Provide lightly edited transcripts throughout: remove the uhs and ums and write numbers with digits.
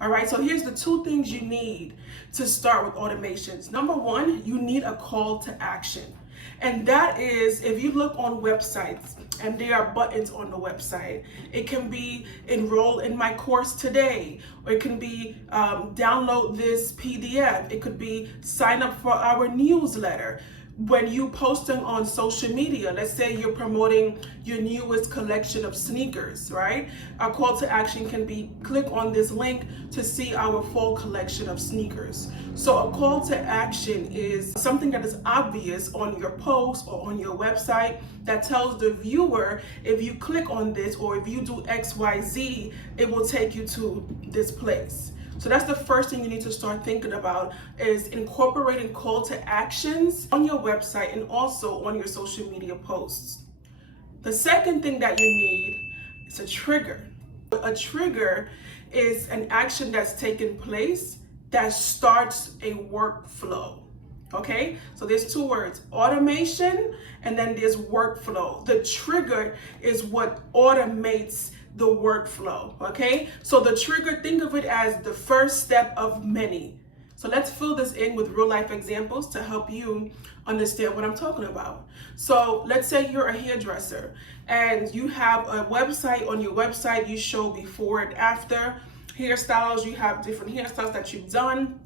All right, so here's the two things you need to start with automations. Number one, you need a call to action. And that is, if you look on websites and there are buttons on the website, it can be enroll in my course today, or it can be download this PDF. It could be sign up for our newsletter. When you posting on social media, let's say you're promoting your newest collection of sneakers, right? Our call to action can be click on this link to see our full collection of sneakers. So a call to action is something that is obvious on your post or on your website that tells the viewer, if you click on this or if you do XYZ, it will take you to this place. So that's the first thing you need to start thinking about, is incorporating call to actions on your website and also on your social media posts. The second thing that you need is a trigger. A trigger is an action that's taken place that starts a workflow. Okay, so there's two words, automation, and then there's workflow. The trigger is what automates the workflow. Okay, so the trigger, think of it as the first step of many. So let's fill this in with real life examples to help you understand what I'm talking about. So let's say you're a hairdresser and you have a website. On your website you show before and after hairstyles. You have different hairstyles that you've done.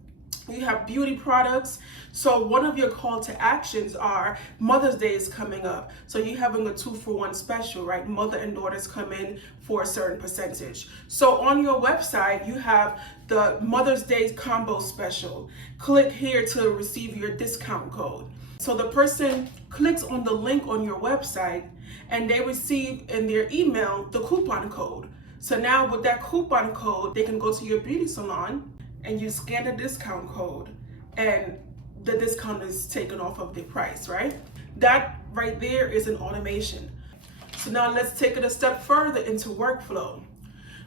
You have beauty products. So one of your call to actions are Mother's Day is coming up. So you're having a 2-for-1 special, right? Mother and daughters come in for a certain percentage. So on your website, you have the Mother's Day combo special. Click here to receive your discount code. So the person clicks on the link on your website and they receive in their email the coupon code. So now with that coupon code, they can go to your beauty salon and you scan the discount code and the discount is taken off of the price, right? That right there is an automation. So now let's take it a step further into workflow.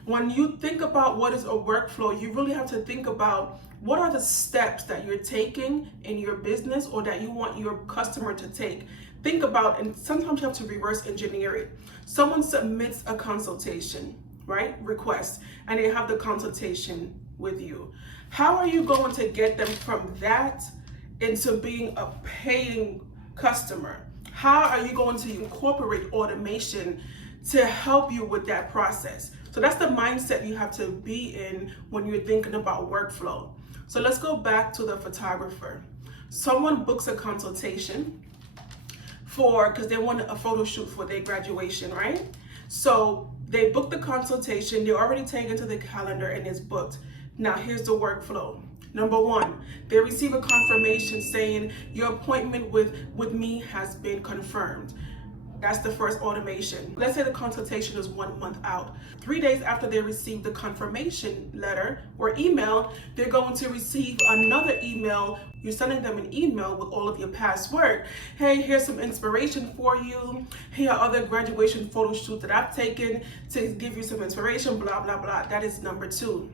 When you think about what is a workflow, you really have to think about what are the steps that you're taking in your business or that you want your customer to take. Think about, and sometimes you have to reverse engineer it. Someone submits a consultation, right? Request, and they have the consultation with you. How are you going to get them from that into being a paying customer? How are you going to incorporate automation to help you with that process? So that's the mindset you have to be in when you're thinking about workflow. So let's go back to the photographer. Someone books a consultation because they want a photo shoot for their graduation, right? So they book the consultation, they're already taken to the calendar and it's booked. Now here's the workflow. Number one, they receive a confirmation saying your appointment with me has been confirmed. That's the first automation. Let's say the consultation is 1 month out. 3 days after they receive the confirmation letter or email, they're going to receive another email. You're sending them an email with all of your past work. Hey, here's some inspiration for you. Here are other graduation photo shoots that I've taken to give you some inspiration, blah, blah, blah. That is number two.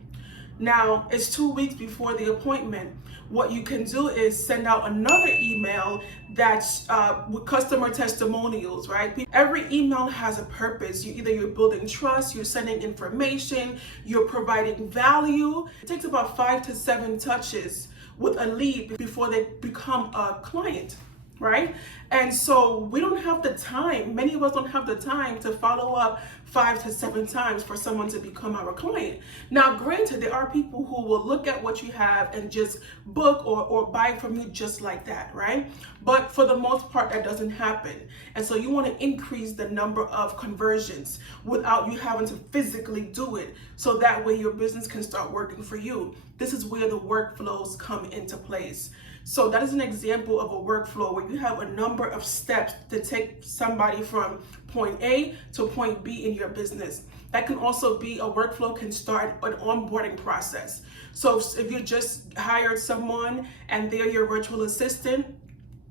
Now, it's 2 weeks before the appointment. What you can do is send out another email that's with customer testimonials, right? Every email has a purpose. You're building trust, you're sending information, you're providing value. It takes about 5 to 7 touches with a lead before they become a client, right? And so we don't have the time, many of us don't have the time to follow up 5 to 7 times for someone to become our client. Now, granted, there are people who will look at what you have and just book or buy from you just like that, right? But for the most part, that doesn't happen. And so you want to increase the number of conversions without you having to physically do it. So that way your business can start working for you. This is where the workflows come into place. So that is an example of a workflow where you have a number of steps to take somebody from point A to point B in your business. That can also be a workflow, can start an onboarding process. So if you just hired someone and they're your virtual assistant,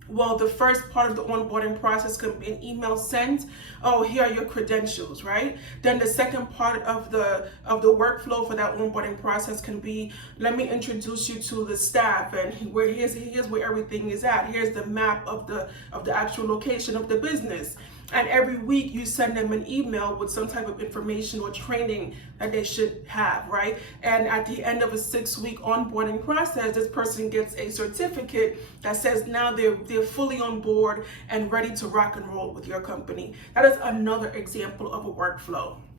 well, the first part of the onboarding process could be an email sent. Oh, here are your credentials, right? Then the second part of the workflow for that onboarding process can be, let me introduce you to the staff, and here's where everything is at. Here's the map of the actual location of the business. And every week you send them an email with some type of information or training that they should have, right? And at the end of a 6-week onboarding process, this person gets a certificate that says now they're fully on board and ready to rock and roll with your company. That is another example of a workflow.